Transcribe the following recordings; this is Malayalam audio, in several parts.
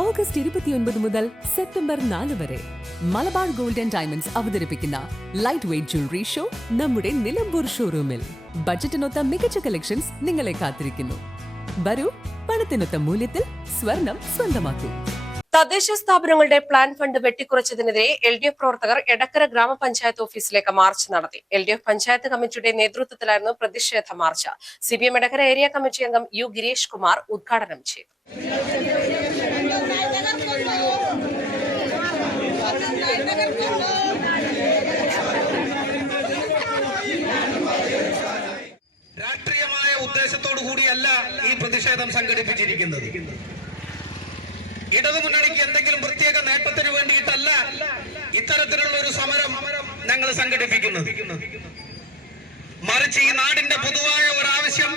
ഓഗസ്റ്റ് 29 മുതൽ സെപ്റ്റംബർ 4 വരെ മലബാർ ഗോൾഡ് ആൻഡ് ഡയമണ്ട്സ് അവതരിപ്പിക്കുന്ന ലൈറ്റ് വെയ്റ്റ് ജ്വല്ലറി ഷോ നമ്മുടെ നിലമ്പൂർ ഷോറൂമിൽ. ബജറ്റിനൊത്ത മികച്ച കളക്ഷൻസ് നിങ്ങളെ കാത്തിരിക്കുന്നു. വരൂ, പണത്തിനൊത്ത മൂല്യത്തിൽ സ്വർണം സ്വന്തമാക്കൂ. തദ്ദേശ സ്ഥാപനങ്ങളുടെ പ്ലാൻ ഫണ്ട് വെട്ടിക്കുറച്ചതിനെതിരെ LDF പ്രവർത്തകർ എടക്കര ഗ്രാമപഞ്ചായത്ത് ഓഫീസിലേക്ക് മാർച്ച് നടത്തി. LDF പഞ്ചായത്ത് കമ്മിറ്റിയുടെ നേതൃത്വത്തിലായിരുന്നു പ്രതിഷേധ March. CPM Edakkara area committee അംഗം U ഗിരീഷ് കുമാർ ഉദ്ഘാടനം ചെയ്തു. രാഷ്ട്രീയമായ ഉദ്ദേശത്തോടു കൂടിയല്ല ഈ പ്രതിഷേധം സംഘടിപ്പിച്ചിരിക്കുന്നത്. ഇടതുമുന്നണിക്ക് എന്തെങ്കിലും പ്രത്യേക നേട്ടത്തിന് വേണ്ടിയിട്ടല്ല ഇത്തരത്തിലുള്ള ഒരു സമരം ഞങ്ങൾ സംഘടിപ്പിക്കുന്നത്. മറിച്ച് ഈ നാടിന്റെ പൊതുവായ ഒരാവശ്യം,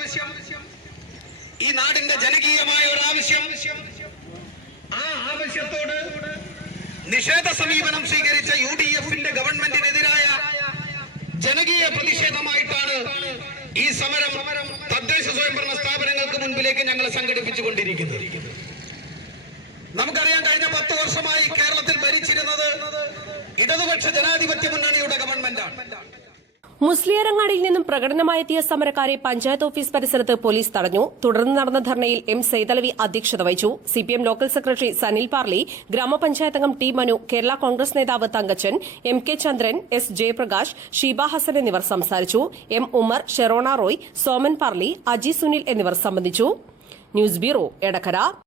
ഈ നാടിന്റെ ജനകീയമായ ഒരാവശ്യം, ആ ആവശ്യത്തോട് നിഷേധ സമീപനം സ്വീകരിച്ച UDF-ന്റെ ഗവൺമെന്റിനെതിരായ ജനകീയ പ്രതിഷേധമായിട്ടാണ് ഈ സമരം തദ്ദേശ സ്വയംഭരണ സ്ഥാപനങ്ങൾക്ക് മുൻപിലേക്ക് ഞങ്ങൾ സംഘടിപ്പിച്ചുകൊണ്ടിരിക്കുന്നത്. നമുക്കറിയാം, കഴിഞ്ഞ 10 വർഷമായി കേരളത്തിൽ ഭരിച്ചിരുന്നത് ഇടതുപക്ഷ ജനാധിപത്യ മുന്നണിയുടെ ഗവൺമെന്റാണ്. മുസ്ലിയാരങ്ങാടിയിൽ നിന്നും പ്രകടനമായെത്തിയ സമരക്കാരെ പഞ്ചായത്ത് ഓഫീസ് പരിസരത്ത് പോലീസ് തടഞ്ഞു. തുടർന്ന് നടന്ന ധർണയിൽ M സൈതലവി അധ്യക്ഷത വഹിച്ചു. CPM local secretary Sanil Parli, ഗ്രാമപഞ്ചായത്ത് അംഗം T മനു, കേരള കോൺഗ്രസ് നേതാവ് തങ്കച്ചൻ, MK ചന്ദ്രൻ, S ജയപ്രകാശ്, ഷീബ ഹസൻ എന്നിവർ സംസാരിച്ചു. M ഉമർ, ഷെറോണ റോയ്, സോമൻ പാർലി, അജി സുനിൽ എന്നിവർ സംബന്ധിച്ചു. News bureau, Edakkara.